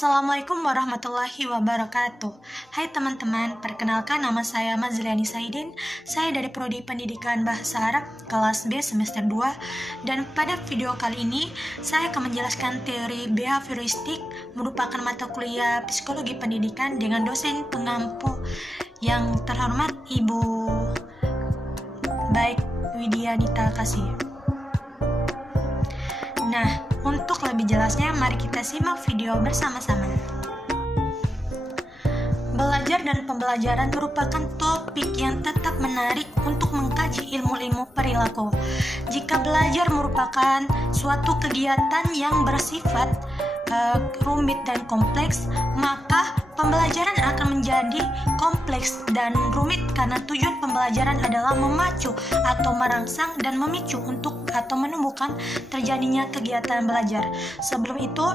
Assalamualaikum warahmatullahi wabarakatuh. Hai teman-teman, perkenalkan nama saya Mazriani Saidin. Saya dari Prodi Pendidikan Bahasa Arab kelas B semester 2. Dan pada video kali ini, saya akan menjelaskan teori behavioristik merupakan mata kuliah psikologi pendidikan dengan dosen pengampu yang terhormat Ibu Baik Widianita Kasih. Nah, untuk lebih jelasnya, mari kita simak video bersama-sama. Belajar dan pembelajaran merupakan topik yang tetap menarik untuk mengkaji ilmu-ilmu perilaku. Jika belajar merupakan suatu kegiatan yang bersifat rumit dan kompleks, maka pembelajaran akan menjadi kompleks dan rumit karena tujuan pembelajaran adalah memacu atau merangsang dan memicu untuk atau menumbuhkan terjadinya kegiatan belajar. Sebelum itu,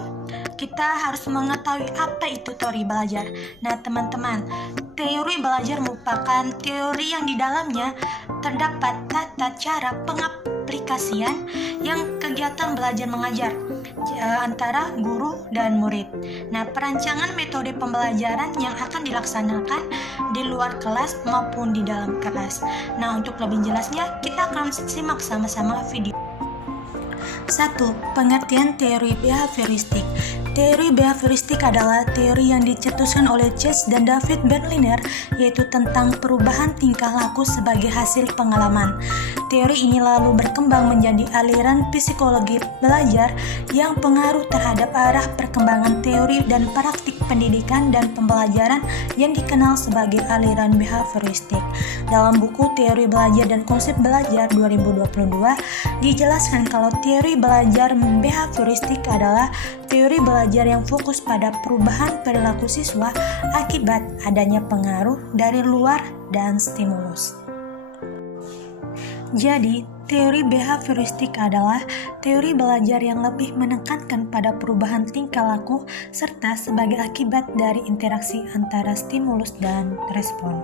kita harus mengetahui apa itu teori belajar. Nah, teman-teman, teori belajar merupakan teori yang di dalamnya terdapat tata cara pengaplikasian yang kegiatan belajar mengajar antara guru dan murid. Nah, perancangan metode pembelajaran yang akan dilaksanakan di luar kelas maupun di dalam kelas. Nah, untuk lebih jelasnya, kita akan simak sama-sama video. 1. Pengertian teori behavioristik. Teori behavioristik adalah teori yang dicetuskan oleh Chase dan David Berliner, yaitu tentang perubahan tingkah laku sebagai hasil pengalaman. Teori ini lalu berkembang menjadi aliran psikologi belajar yang pengaruh terhadap arah perkembangan teori dan praktik pendidikan dan pembelajaran yang dikenal sebagai aliran behavioristik. Dalam buku Teori Belajar dan Konsep Belajar 2022, dijelaskan kalau teori belajar behavioristik adalah teori belajar yang fokus pada perubahan perilaku siswa akibat adanya pengaruh dari luar dan stimulus. Jadi, teori behavioristik adalah teori belajar yang lebih menekankan pada perubahan tingkah laku serta sebagai akibat dari interaksi antara stimulus dan respon.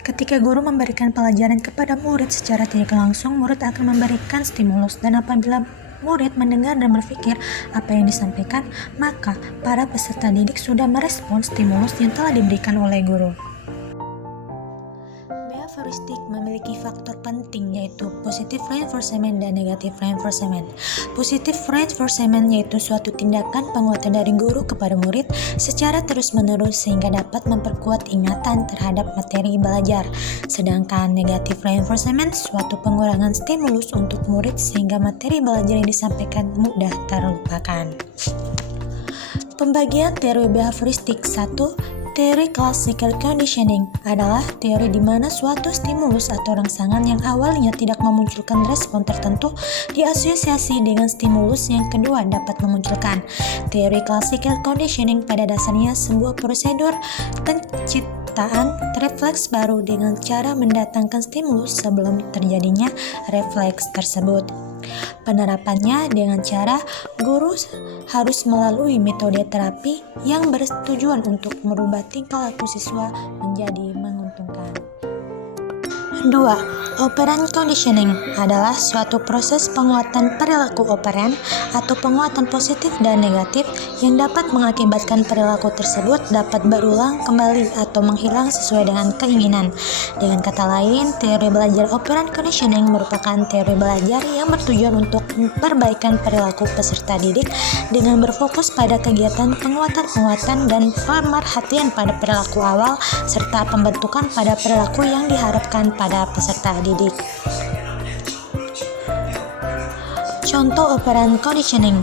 Ketika guru memberikan pelajaran kepada murid secara tidak langsung, murid akan memberikan stimulus, dan apabila murid mendengar dan berpikir apa yang disampaikan, maka para peserta didik sudah merespons stimulus yang telah diberikan oleh guru. Behavioristik memiliki faktor penting, yaitu positive reinforcement dan negative reinforcement. Positive reinforcement yaitu suatu tindakan penguatan dari guru kepada murid secara terus-menerus sehingga dapat memperkuat ingatan terhadap materi belajar. Sedangkan negative reinforcement suatu pengurangan stimulus untuk murid sehingga materi belajar yang disampaikan mudah terlupakan. Pembagian teori behavioristik. 1. Teori classical conditioning adalah teori di mana suatu stimulus atau rangsangan yang awalnya tidak memunculkan respon tertentu diasosiasi dengan stimulus yang kedua dapat memunculkan. Teori classical conditioning pada dasarnya sebuah prosedur penciptaan refleks baru dengan cara mendatangkan stimulus sebelum terjadinya refleks tersebut. Penerapannya dengan cara guru harus melalui metode terapi yang bertujuan untuk merubah tingkah laku siswa menjadi menguntungkan. 2. Operant conditioning adalah suatu proses penguatan perilaku operan atau penguatan positif dan negatif yang dapat mengakibatkan perilaku tersebut dapat berulang kembali atau menghilang sesuai dengan keinginan. Dengan kata lain, teori belajar operant conditioning merupakan teori belajar yang bertujuan untuk perbaikan perilaku peserta didik dengan berfokus pada kegiatan penguatan-penguatan dan pemerhatian pada perilaku awal serta pembentukan pada perilaku yang diharapkan pada peserta didik. Contoh operant conditioning.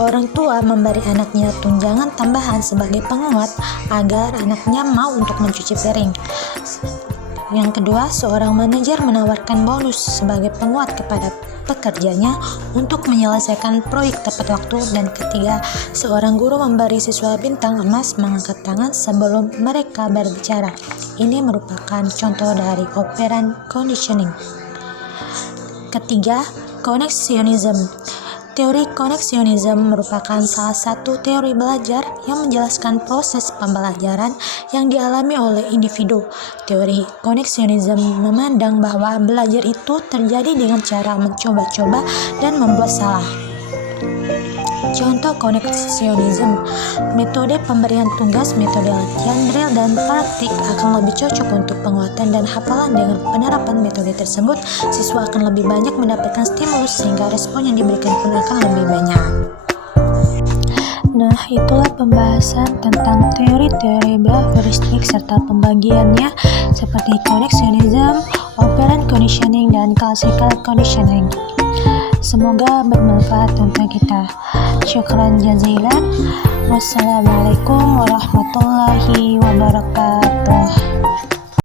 Orang tua memberi anaknya tunjangan tambahan sebagai penguat agar anaknya mau untuk mencuci piring. Yang kedua, seorang manajer menawarkan bonus sebagai penguat kepada pekerjanya untuk menyelesaikan proyek tepat waktu. Dan ketiga, seorang guru memberi siswa bintang emas mengangkat tangan sebelum mereka berbicara. Ini merupakan contoh dari operant conditioning. Ketiga, koneksionisme. Teori koneksionisme merupakan salah satu teori belajar yang menjelaskan proses pembelajaran yang dialami oleh individu. Teori koneksionisme memandang bahwa belajar itu terjadi dengan cara mencoba-coba dan membuat salah. Contoh koneksionisme, metode pemberian tugas, metode latihan, drill, dan praktik akan lebih cocok untuk penguatan dan hafalan. Dengan penerapan metode tersebut, siswa akan lebih banyak mendapatkan stimulus sehingga respon yang diberikan pun akan lebih banyak. Nah, itulah pembahasan tentang teori-teori behavioristik serta pembagiannya seperti koneksionisme, operant conditioning, dan classical conditioning. Semoga bermanfaat untuk kita. Syukran jazilan. Wassalamualaikum warahmatullahi wabarakatuh.